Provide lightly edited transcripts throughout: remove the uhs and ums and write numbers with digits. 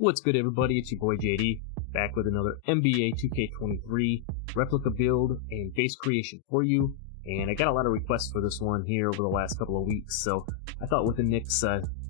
What's good, everybody? It's your boy JD, back with another NBA 2K23 replica build and base creation for you. And I got a lot of requests for this one here over the last couple of weeks, so I thought with the Knicks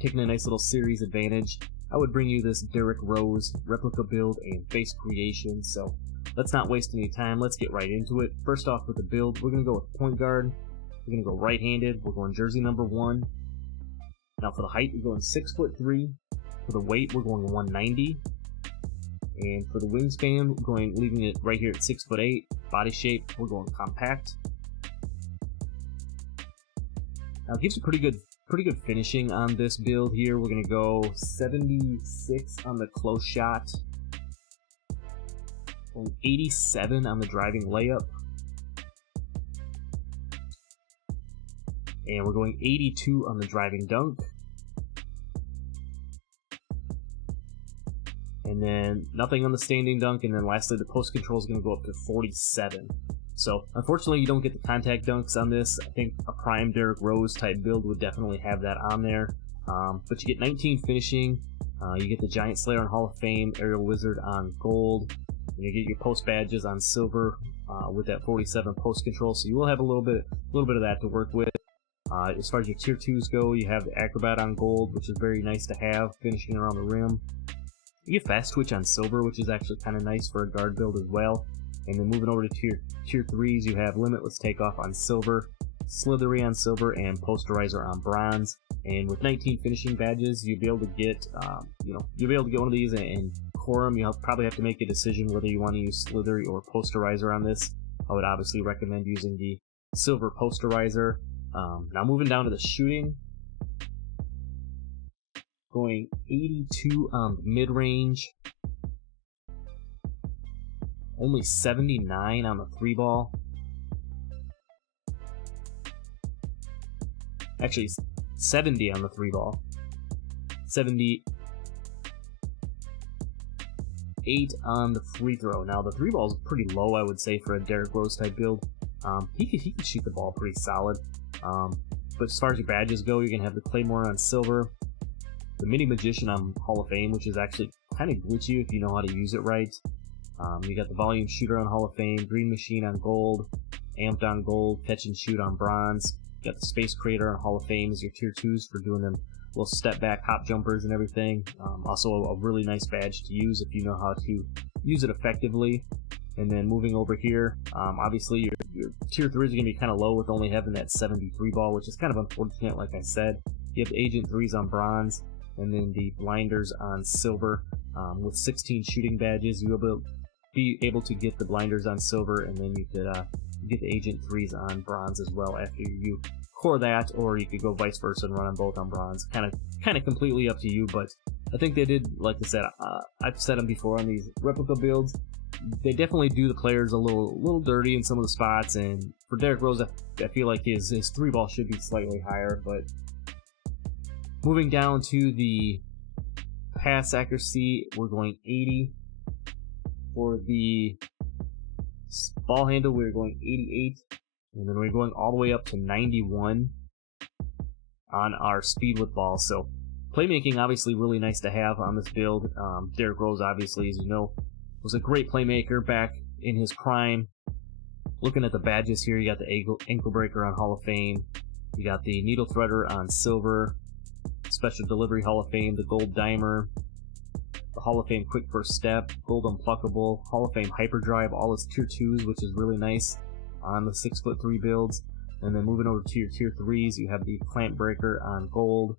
taking a nice little series advantage, I would bring you this Derrick Rose replica build and base creation. So let's not waste any time. Let's get right into it. First off with the build, we're going to go with point guard. We're going to go right-handed. We're going jersey number 1. Now for the height, we're going 6'3". For the weight, we're going 190. And for the wingspan, we're leaving it right here at 6'8". Body shape, we're going compact. Now it gives you pretty good finishing on this build here. We're gonna go 76 on the close shot, 87 on the driving layup, and we're going 82 on the driving dunk. And then nothing on the standing dunk, and then lastly the post control is going to go up to 47. So unfortunately you don't get the contact dunks on this. I think a prime Derrick Rose type build would definitely have that on there. But you get 19 finishing, you get the Giant Slayer on Hall of Fame, Aerial Wizard on gold, and you get your post badges on silver with that 47 post control. So you will have a little bit of that to work with. As far as your tier 2s go, you have the Acrobat on gold, which is very nice to have, finishing around the rim. You get fast twitch on silver, which is actually kind of nice for a guard build as well. And then moving over to tier 3s, you have Limitless Takeoff on silver, Slithery on silver, and Posterizer on bronze. And with 19 finishing badges, you'll be able to get, you'll be able to get one of these and core them. You'll probably have to make a decision whether you want to use Slithery or Posterizer on this. I would obviously recommend using the silver Posterizer. Now moving down to the shooting. Going 82 on the mid-range, only 79 on the 3-ball. Actually, 70 on the 3-ball. 78 on the free throw. Now the 3-ball is pretty low, I would say, for a Derrick Rose type build. He could shoot the ball pretty solid. But as far as your badges go, you're gonna have the Claymore on silver, the Mini Magician on Hall of Fame, which is actually kind of glitchy if you know how to use it right. You got the Volume Shooter on Hall of Fame, Green Machine on gold, Amped on gold, Catch and Shoot on bronze. You got the Space Creator on Hall of Fame as your tier 2s for doing them little step back hop jumpers and everything. Also a really nice badge to use if you know how to use it effectively. And then moving over here, obviously your tier 3s are going to be kind of low with only having that 73 ball, which is kind of unfortunate, like I said. You have the Agent 3s on bronze, and then the blinders on silver. With 16 shooting badges, you will be able to get the blinders on silver, and then you could get the Agent 3s on bronze as well after you core that, or you could go vice versa and run them both on bronze. Kind of completely up to you, but I think they did, like I said, I've said them before on these replica builds, they definitely do the players a little dirty in some of the spots, and for Derrick Rose, I feel like his 3-ball should be slightly higher, but moving down to the pass accuracy, we're going 80. For the ball handle, we're going 88. And then we're going all the way up to 91 on our speed with ball. So playmaking, obviously really nice to have on this build. Derrick Rose, obviously, as you know, was a great playmaker back in his prime. Looking at the badges here, you got the Ankle Breaker on Hall of Fame. You got the Needle Threader on silver. Special Delivery Hall of Fame, the Gold Dimer, the Hall of Fame Quick First Step, Gold Unpluckable, Hall of Fame Hyperdrive, all its tier 2s, which is really nice on the 6'3" builds. And then moving over to your tier 3s, you have the Clamp Breaker on gold,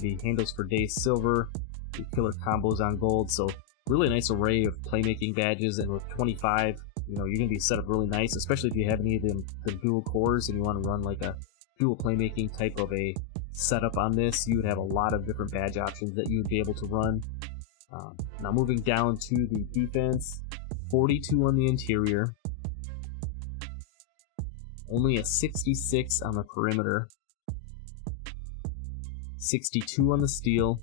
the Handles for Days silver, the Killer Combos on gold. So really nice array of playmaking badges, and with 25, you're gonna be set up really nice, especially if you have any of the dual cores and you want to run like a dual playmaking type of a setup on this. You would have a lot of different badge options that you would be able to run. Now moving down to the defense, 42 on the interior, only a 66 on the perimeter, 62 on the steal,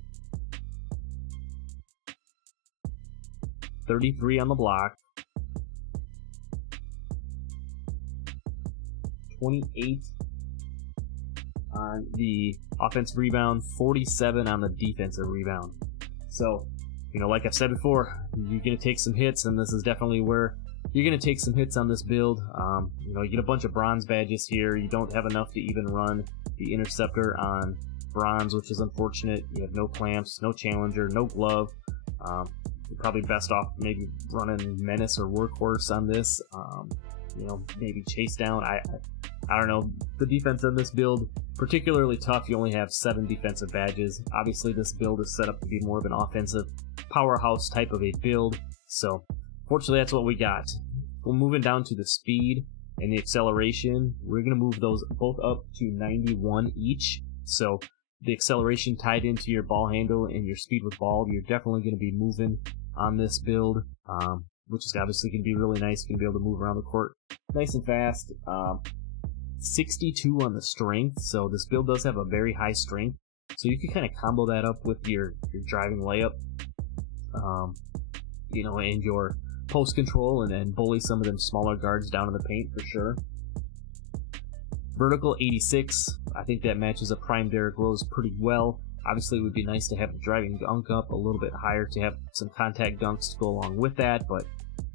33 on the block, 28 on the offensive rebound, 47 on the defensive rebound. So you know, like I've said before, you're going to take some hits, and this is definitely where you're going to take some hits on this build. You know, you get a bunch of bronze badges here. You don't have enough to even run the interceptor on bronze, which is unfortunate. You have no clamps, no challenger, no glove. You're probably best off maybe running menace or workhorse on this. You know, maybe chase down. I don't know. The defense on this build, particularly tough. You only have 7 defensive badges. Obviously, this build is set up to be more of an offensive powerhouse type of a build. So, fortunately, that's what we got. We're moving down to the speed and the acceleration. We're going to move those both up to 91 each. So, the acceleration tied into your ball handle and your speed with ball, you're definitely going to be moving on this build, which is obviously going to be really nice. You're going to be able to move around the court nice and fast. 62 on the strength, so this build does have a very high strength. So you can kind of combo that up with your driving layup, you know, and your post control, and bully some of them smaller guards down in the paint for sure. Vertical 86, I think that matches a prime Derrick Rose pretty well. Obviously, it would be nice to have the driving dunk up a little bit higher to have some contact dunks to go along with that, but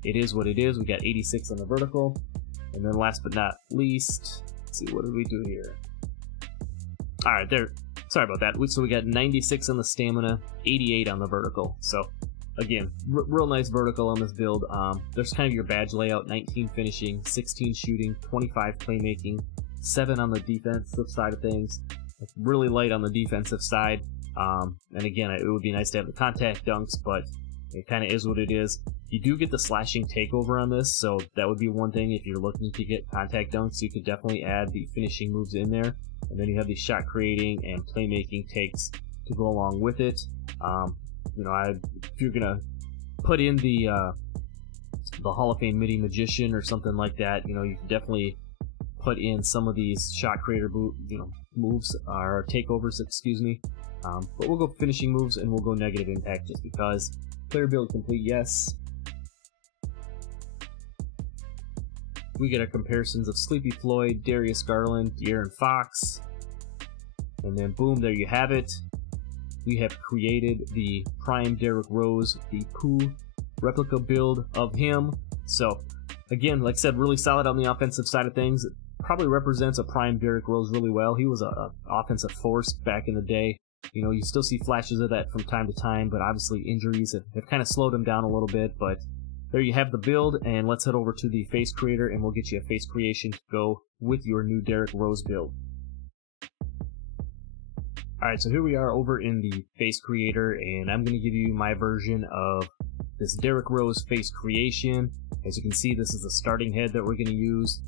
it is what it is. We got 86 on the vertical. And then last but not least, let's see, what did we do here? All right, there. Sorry about that. So we got 96 on the stamina, 88 on the vertical. So again, real nice vertical on this build. There's kind of your badge layout: 19 finishing, 16 shooting, 25 playmaking, 7 on the defensive side of things. It's really light on the defensive side. And again, it would be nice to have the contact dunks, but it kind of is what it is. You do get the slashing takeover on this, so that would be one thing. If you're looking to get contact dunks, you could definitely add the finishing moves in there. And then you have the shot creating and playmaking takes to go along with it. You know, if you're gonna put in the Hall of Fame midi magician or something like that, you know, you can definitely put in some of these shot creator moves or takeovers, excuse me. But we'll go finishing moves and we'll go negative impact just because. Player build complete, yes. We get our comparisons of Sleepy Floyd, Darius Garland, De'Aaron Fox, and then boom, there you have it. We have created the prime Derrick Rose, the POOH replica build of him. So again, like I said, really solid on the offensive side of things. It probably represents a prime Derrick Rose really well. He was an offensive force back in the day. You know, you still see flashes of that from time to time, but obviously injuries have kind of slowed him down a little bit. But there you have the build, and let's head over to the face creator, and we'll get you a face creation to go with your new Derrick Rose build. Alright, so here we are over in the face creator, and I'm going to give you my version of this Derrick Rose face creation. As you can see, this is the starting head that we're going to use.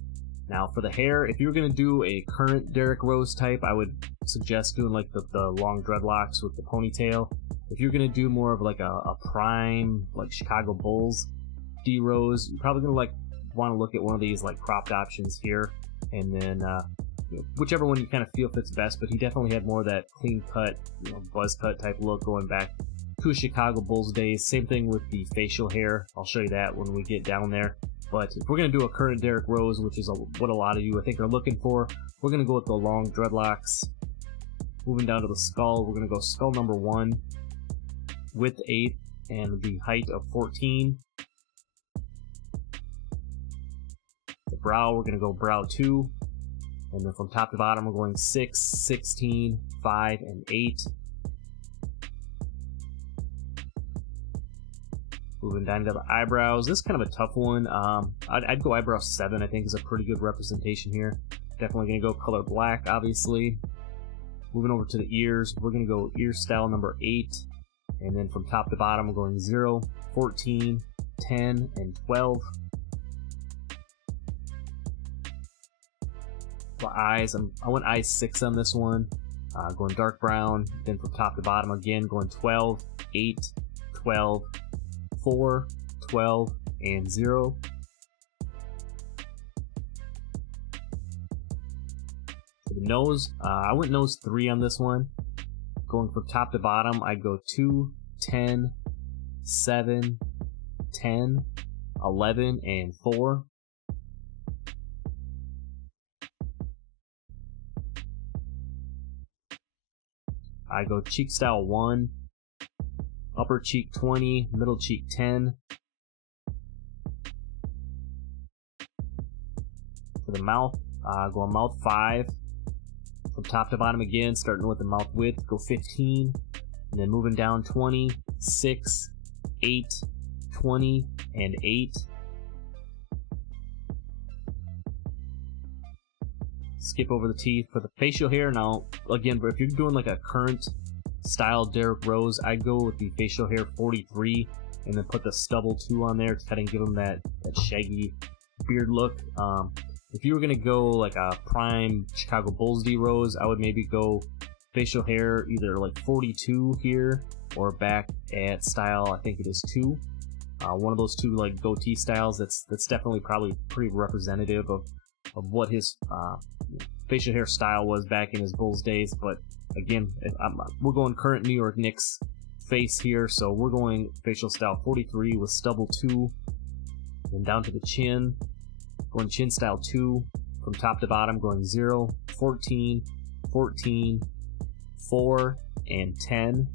Now for the hair, if you were going to do a current Derrick Rose type, I would suggest doing like the long dreadlocks with the ponytail. If you're going to do more of like a prime, like Chicago Bulls D Rose, you're probably going to want to look at one of these like cropped options here, and then whichever one you kind of feel fits best. But he definitely had more of that clean cut, buzz cut type look going back to his Chicago Bulls days. Same thing with the facial hair. I'll show you that when we get down there. But if we're going to do a current Derrick Rose, which is what a lot of you I think are looking for, we're going to go with the long dreadlocks. Moving down to the skull, we're going to go skull number 1, width 8, and the height of 14. The brow, we're going to go brow 2. And then from top to bottom, we're going 6, 16, 5, and 8. Moving down to the eyebrows, this is kind of a tough one. I'd go eyebrow 7, I think is a pretty good representation here. Definitely going to go color black, obviously. Moving over to the ears, we're going to go ear style number 8. And then from top to bottom, we're going 0, 14, 10, and 12. For eyes, I went eye 6 on this one. Going dark brown. Then from top to bottom again, going 12, 8, 12, 4, 12, and 0. For the nose, I went nose 3 on this one. Going from top to bottom, I'd go 2, 10, 7, 10, 11, and 4. I go cheek style 1, upper cheek 20, middle cheek 10. For the mouth, going mouth 5. From top to bottom again, starting with the mouth width, go 15. And then moving down 20, 6, 8, 20, and 8. Skip over the teeth. For the facial hair, now, again, if you're doing like a current style Derrick Rose, I'd go with the facial hair 43 and then put the stubble 2 on there to kind of give them that shaggy beard look. If you were going to go like a prime Chicago Bulls D Rose, I would maybe go facial hair either like 42 here or back at style, I think it is 2. One of those 2 like goatee styles. That's definitely probably pretty representative of what his facial hair style was back in his Bulls days. But again, we're going current New York Knicks face here, so we're going facial style 43 with stubble 2, then down to the chin. Going chin style 2, from top to bottom, going 0, 14, 14, 4, and 10.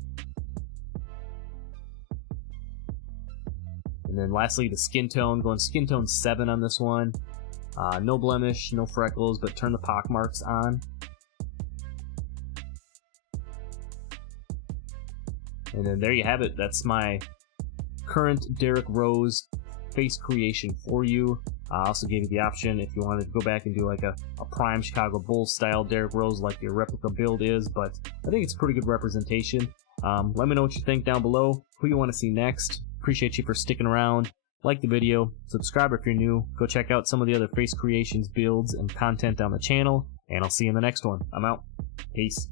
And then lastly, the skin tone, going skin tone 7 on this one. No blemish, no freckles, but turn the pock marks on. And then there you have it. That's my current Derrick Rose face creation for you. I also gave you the option if you wanted to go back and do like a prime Chicago Bulls style Derrick Rose like your replica build is, but I think it's pretty good representation. Let me know what you think down below, who you want to see next. Appreciate you for sticking around. Like the video, subscribe if you're new, go check out some of the other face creations, builds, and content on the channel, and I'll see you in the next one. I'm out. Peace.